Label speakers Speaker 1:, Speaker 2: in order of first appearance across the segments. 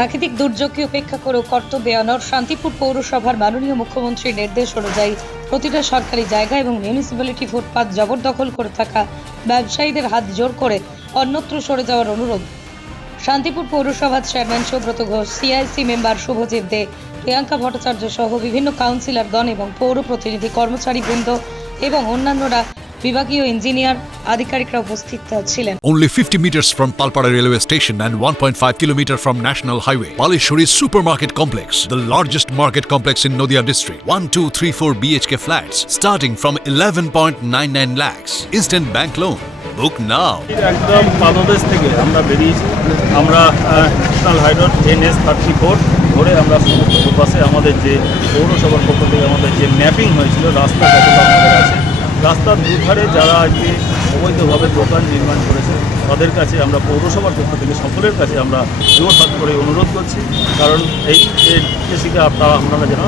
Speaker 1: প্রাকৃতিক দুর্যোগকে উপেক্ষা করেও কর্তব্যে অনর শান্তিপুর পৌরসভার মাননীয় মুখ্যমন্ত্রীর নির্দেশ অনুযায়ী প্রতিটা সরকারি জায়গা এবং মিউনিসিপ্যালিটি ফুটপাত জবরদখল করে থাকা ব্যবসায়ীদের হাত জোর করে অন্যত্র সরে যাওয়ার অনুরোধ। শান্তিপুর পৌরসভার chairman Subrata Ghosh CIC member Subhajit Dey, Priyanka Bhattacharya সহ বিভিন্ন কাউন্সিলরগণ এবং পৌর প্রতিনিধি কর্মচারীবৃন্দ এবং অন্যান্যরা বিভাগীয় ইঞ্জিনিয়ার আধিকারিকরা উপস্থিত ছিলেন
Speaker 2: Only 50 meters from Palpara railway station and 1.5 kilometer from National Highway. Palishuri Supermarket Complex, the largest market complex in Noida district. 1, 2, 3, 4 BHK flats starting from 11.99 lakhs. Instant bank loan. Book now.
Speaker 3: একদম পাদদেশ থেকে আমরা বেরিয়েছি আমরা national highroad N S thirty four ধরে আমরা সমস্ত দুপাশে আমাদের যে পৌরসভার পক্ষ থেকে আমাদের যে ম্যাপিং হয়েছিল রাস্তা কতটা আমাদের আছে রাস্তার দুধারে যারা আজকে অবৈধভাবে দোকান নির্মাণ করেছে, তাদের কাছে আমরা পৌরসভার পক্ষ থেকে, সকলের কাছে আমরা জোর হাত করে অনুরোধ করছি। কারণ এই যে নির্দেশিকা আপনারা আপনারা যেন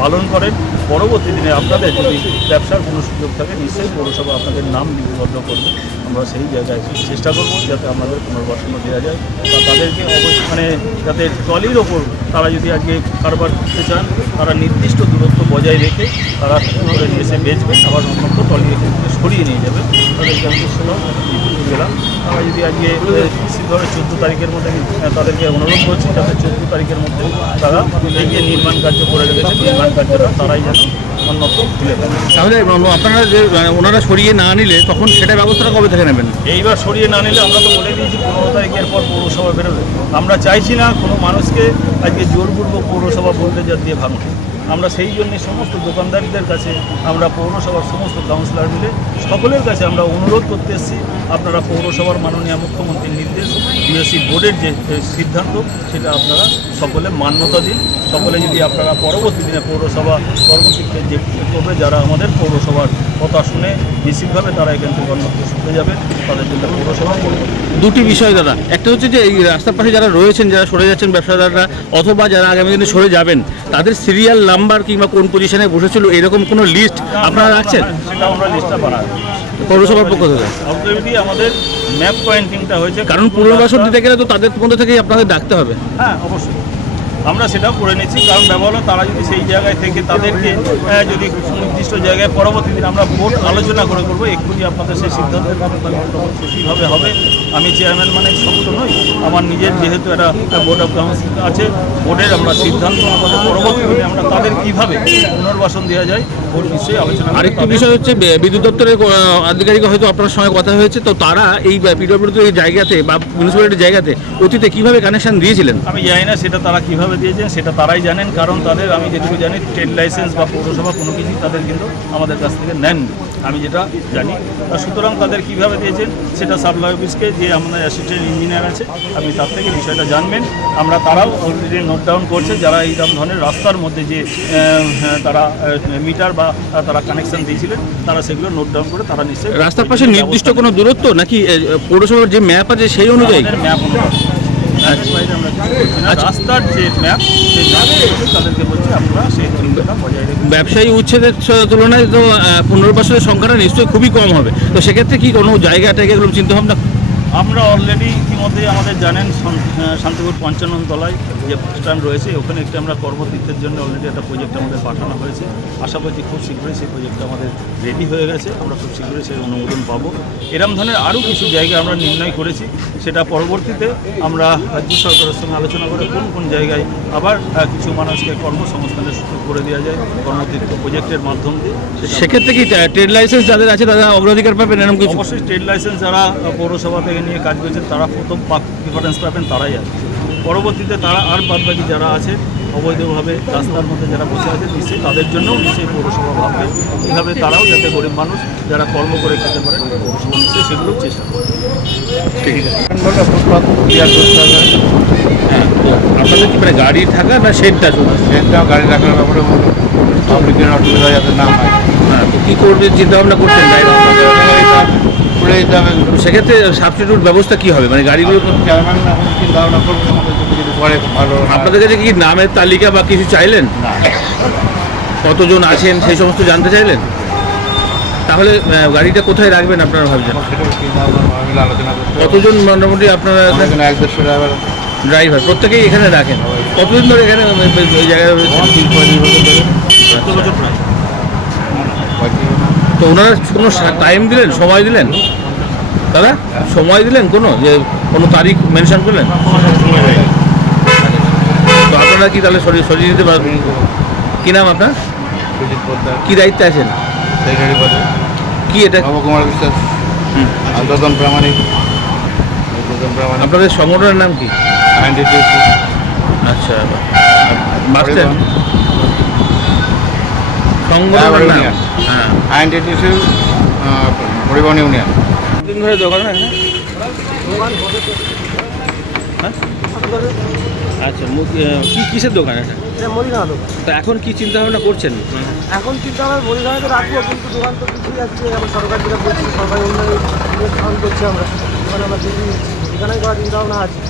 Speaker 3: পালন করেন, পরবর্তী দিনে আপনাদের যদি ব্যবসার কোনো সুযোগ থাকে, নিশ্চয়ই পৌরসভা আপনাদের নাম লিপিবদ্ধ করবে। আমরা সেই জায়গায় চেষ্টা করব যাতে আমাদের পুনর্বাসন দেওয়া যায় বা তাদেরকে অবশ্যই মানে যাতে ট্রলির ওপর তারা যদি আজকে কারবার করতে চান তারা নির্দিষ্ট দূরত্ব বজায় রেখে তারা এসে বেচবে আবার অন্যত্র ট্রলি সরিয়ে নিয়ে যাবে। তাদেরকে আমি গেলাম। আমরা যদি আজকে নিশ্চিতভাবে চোদ্দ তারিখের মধ্যে আমি, তাদেরকে অনুরোধ করছি যাতে চোদ্দ তারিখের মধ্যে তারা এই যে নির্মাণ কার্য করে রেখেছে। নির্মাণ কার্যটা তারাই যেন
Speaker 4: তাহলে আপনারা যে ওনারা সরিয়ে না নিলে তখন সেটা ব্যবস্থাটা কবে থেকে নেবেন?
Speaker 3: এইবার সরিয়ে না নিলে আমরা তো বলে দিয়েছি পনেরো তারিখের পর পৌরসভা বেরোবে। আমরা চাইছি না কোনো মানুষকে আজকে জোরপূর্বক পৌরসভা বলতে যা দিয়ে ভাঙতে আমরা সেই জন্য সমস্ত দোকানদারদের কাছে, আমরা পৌরসভার সমস্ত কাউন্সিলর মিলে সকলের কাছে আমরা অনুরোধ করতে এসেছি। আপনারা পৌরসভার মাননীয় মুখ্যমন্ত্রীর নির্দেশ বিএসসি বোর্ডের যে সিদ্ধান্ত, সেটা আপনারা সকলে মান্যতা দিন। সকলে যদি আপনারা পরবর্তী দিনে পৌরসভা কর্মসূচিতে যে করবে, যারা আমাদের পৌরসভার কথা শুনে নিশ্চিতভাবে তারা এখান থেকে অন্যত্র সরে যাবে তাদের জন্য পৌরসভা
Speaker 4: দুটি বিষয় দাদা। একটা হচ্ছে যে এই রাস্তার পাশে যারা রয়েছেন যারা সরে যাচ্ছেন ব্যবসাদাররা অথবা যারা আগামী দিনে সরে যাবেন তাদের সিরিয়াল নাম্বার কিংবা কোন পজিশনে বসেছিল এরকম কোনো লিস্ট আপনারা রাখছেন?
Speaker 3: সেটা আমরা লিস্টটা
Speaker 4: পৌরসভার পক্ষ থেকে।
Speaker 3: অলরেডি আমাদের ম্যাপ পয়েন্টিংটা হয়েছে।
Speaker 4: কারণ পুনর্বাসন দিতে গেলে তো তাদের মধ্যে থেকেই আপনাদের ডাকতে হবে।
Speaker 3: হ্যাঁ অবশ্যই। আমরা সেটাও করে নিচ্ছি, কারণ ব্যবহার তারা যদি সেই জায়গায় থেকে তাদেরকে যদি সুনির্দিষ্ট জায়গায় পরবর্তী দিন আমরা বোর্ড আলোচনা করে করব, এক্ষুনি আপনাদের সেই সিদ্ধান্তের কীভাবে হবে। আমি চেয়ারম্যান মানে শব্দ নই। আমার নিজের যেহেতু একটা বোর্ড অফ কাউন্সিল আছে বোর্ডের আমরা সিদ্ধান্ত আমাদের পরবর্তী দিনে আমরা তাদের কীভাবে পুনর্বাসন দেওয়া যায় বোর্ড নিশ্চয়ই আলোচনা
Speaker 4: আরেকটি বিষয় হচ্ছে বিদ্যুৎ দপ্তরের আধিকারিক হয়তো আপনার সঙ্গে কথা হয়েছে তো তারা এই পিডব্লিউডি এই জায়গাতে বা মিউনিসিপ্যালিটির জায়গাতে অতীতে কীভাবে কানেকশন দিয়েছিলেন?
Speaker 3: আমি জানি না সেটা তারা কীভাবে দিয়েছেন সেটা তারাই জানেন কারণ তাদের আমি যেটুকু জানি ট্রেড লাইসেন্স বা পৌরসভা কোনো কিছুই তাদের কিন্তু আমাদের কাছ থেকে নেন আমি যেটা জানি। সুতরাং তাদের কীভাবে দিয়েছেন সেটা সাপ্লাই অফিসকে যে আমাদের অ্যাসিস্ট্যান্ট ইঞ্জিনিয়ার আছে আপনি তার থেকে বিষয়টা জানবেন। আমরা তারাও অলরেডি নোট ডাউন করছে যারা এই রকম ধরনের রাস্তার মধ্যে যে হ্যাঁ, তারা মিটার বা তারা কানেকশন দিয়েছিলেন তারা সেগুলো নোট ডাউন করে তারা নিশ্চয়ই
Speaker 4: রাস্তার পাশে নির্দিষ্ট কোনো দূরত্ব নাকি পৌরসভার যে ম্যাপ আছে সেই অনুযায়ী?
Speaker 3: ম্যাপ অনুযায়ী। রাস্তার যে ম্যাপ সেই ম্যাপ তাদেরকে বলছি আপনারা সেই বজায় রেখে
Speaker 4: ব্যবসায়ী উচ্ছেদের তুলনায় তো পুনর্বাসনের সংখ্যাটা নিশ্চয়ই খুবই কম হবে। তো সেক্ষেত্রে কি কোনো জায়গা টাইগাগুলো চিন্তা ভাবনা?
Speaker 3: আমরা অলরেডি ইতিমধ্যে আমাদের জানেন শান্তিপুর পঞ্চানন তলায় যে স্ট্যান্ড রয়েছে ওখানে একটি আমরা কর্মতীর্থের জন্য অলরেডি একটা প্রজেক্ট আমাদের পাঠানো হয়েছে। আশা করছি খুব শীঘ্রই সেই প্রজেক্টটা আমাদের রেডি হয়ে গেছে। আমরা খুব শীঘ্রই সেই অনুমোদন পাবো। এরম ধরনের আরও কিছু জায়গা আমরা নির্ণয় করেছি। সেটা পরবর্তীতে আমরা রাজ্য সরকারের সঙ্গে আলোচনা করে কোন কোন জায়গায় আবার কিছু মানুষকে কর্মসংস্থানের সুযোগ করে দেওয়া যায় কর্মতীর্থ প্রজেক্টের মাধ্যম দিয়ে।
Speaker 4: সেক্ষেত্রে কি ট্রেড লাইসেন্স যাদের আছে তারা অগ্রাধিকার পাবেন এরকম কিছু?
Speaker 3: অবশ্যই ট্রেড লাইসেন্স যারা পৌরসভা থেকে নিয়ে কাজ করছেন তারা প্রথম প্রিফারেন্স পাবেন তারাই আছে পরবর্তীতে তারা আর বাদবাকি যারা আছে অবৈধভাবে রাস্তার মধ্যে যারা বসে আছে নিশ্চয়ই তাদের জন্যও নিশ্চয়ই পৌরসভা ভাববে। কীভাবে তারাও যাতে গরিব মানুষ যারা কর্ম করে খেতে পারে পৌরসভা নিশ্চয়ই সেগুলোও চেষ্টা করবে।
Speaker 4: হ্যাঁ তো আপনাদের কি মানে গাড়ি থাকা না সেটটা শুধু
Speaker 5: সেটাও গাড়ি রাখার ব্যাপারে পাবলিকের অসুবিধা যাতে না হয়।
Speaker 4: হ্যাঁ তো কী করবে চিন্তা ভাবনা করছেন
Speaker 5: খুলে দিতে হবে
Speaker 4: সেক্ষেত্রে সাবস্টিটিউট ব্যবস্থা কি হবে? মানে গাড়িগুলো
Speaker 5: চেয়ারম্যান এখন চিন্তা ভাবনা করবে আমাদের যদি করে ভালো
Speaker 4: আপনাদের কাছে কি নামের তালিকা বা কিছু চাইলেন?
Speaker 5: না।
Speaker 4: কতজন আছেন সেই সমস্ত জানতে চাইলেন? তাহলে গাড়িটা কোথায় রাখবেন আপনারা ভাবছেন। কতজন মোটামুটি আপনারা
Speaker 5: এক দেড়শো ড্রাইভার
Speaker 4: ড্রাইভার প্রত্যেকেই এখানে রাখেন? কতদিন ধরে এখানে ওই জায়গায় রয়েছেন?
Speaker 3: সত্তর বছর প্রায়
Speaker 4: তো ওনারা কোনো টাইম দিলেন? সময় দিলেন? দাদা সময় দিলেন কোনো? যে কোনো তারিখ মেনশন করলেন? তো আপনারা কি তাহলে সরিয়ে সরিয়ে দিতে পারবেন? কী নাম আপনার? কী দায়িত্বে আছেন? কি এটা?
Speaker 5: কুমার বিশ্বাস। দদন প্রামাণিক।
Speaker 4: আপনাদের সংগঠনের নাম কি? আচ্ছা বাস
Speaker 5: ইউনিয়ন।
Speaker 4: হ্যাঁ।
Speaker 5: আইনটিটিউসি পরিবহন ইউনিয়ন
Speaker 4: দিন ধরে দোকান হ্যাঁ? আচ্ছা কি কিসের দোকান এটা? তো এখন কি চিন্তা ভাবনা করছেন?
Speaker 6: এখন চিন্তা আমরা মুড়িখানা তো রাখব কিন্তু দোকান তো কিছুই আছে আমরা সরকার যেটা বলছি সরকারি উন্নয়ন কাজ করছি আমরা। ওখানে আমরা এখানেই করার চিন্তা ভাবনা আছে।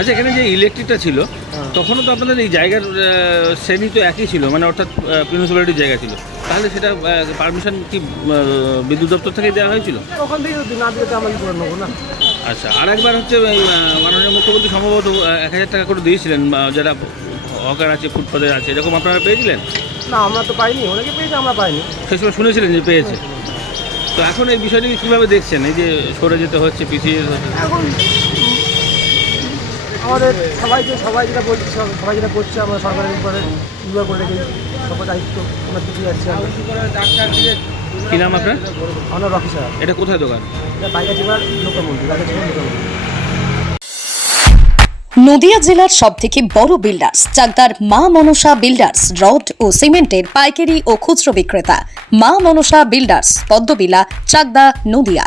Speaker 4: আচ্ছা এখানে যে ইলেকট্রিকটা ছিল তখনও তো আপনাদের এই জায়গার শ্রেণি তো একই ছিল মানে অর্থাৎ মিউনিসিপ্যালিটির জায়গা ছিল। তাহলে সেটা পারমিশন কি বিদ্যুৎ দপ্তর থেকে দেওয়া হয়েছিল?
Speaker 6: ওখান থেকে যদি না দিয়ে তো আমরা করে নেব না?
Speaker 4: আচ্ছা আর একবার হচ্ছে মাননীয় মুখ্যমন্ত্রী সম্ভবত এক হাজার টাকা করে দিয়েছিলেন যারা হকার আছে ফুটপাতে আছে এরকম আপনারা পেয়েছিলেন?
Speaker 6: না আমরা তো পাইনি অনেকে পেয়েছি আমরা পাইনি।
Speaker 4: সেই সময় শুনেছিলেন যে পেয়েছে। তো এখন এই বিষয়টাকে কীভাবে দেখছেন? এই যে সরে যেতে হচ্ছে পিছিয়ে যেতে হচ্ছে।
Speaker 6: এখন আমাদের সবাই যে সবাই যেটা বলছে সবাই যেটা করছে আমরা সরকারের উপরে নির্ভর করে রেখে সবার দায়িত্ব আমরা কিছু যাচ্ছি
Speaker 4: কী নাম আপনার?
Speaker 6: আমরা রকি সাহেব
Speaker 4: এটা কোথায় দোকান?
Speaker 6: এটা পাইকাচিবার লোকমন্ত্রী পাইকাচিবার লোকমন্ত্রী
Speaker 7: নদিয়া জেলার সব থেকে বড় বিল্ডার্স চাকদার মা মনসা বিল্ডার্স রড ও সিমেন্টের পাইকারি ও খুচরো বিক্রেতা। মা মনসা বিল্ডার্স পদ্মবিলা চাকদা নদিয়া।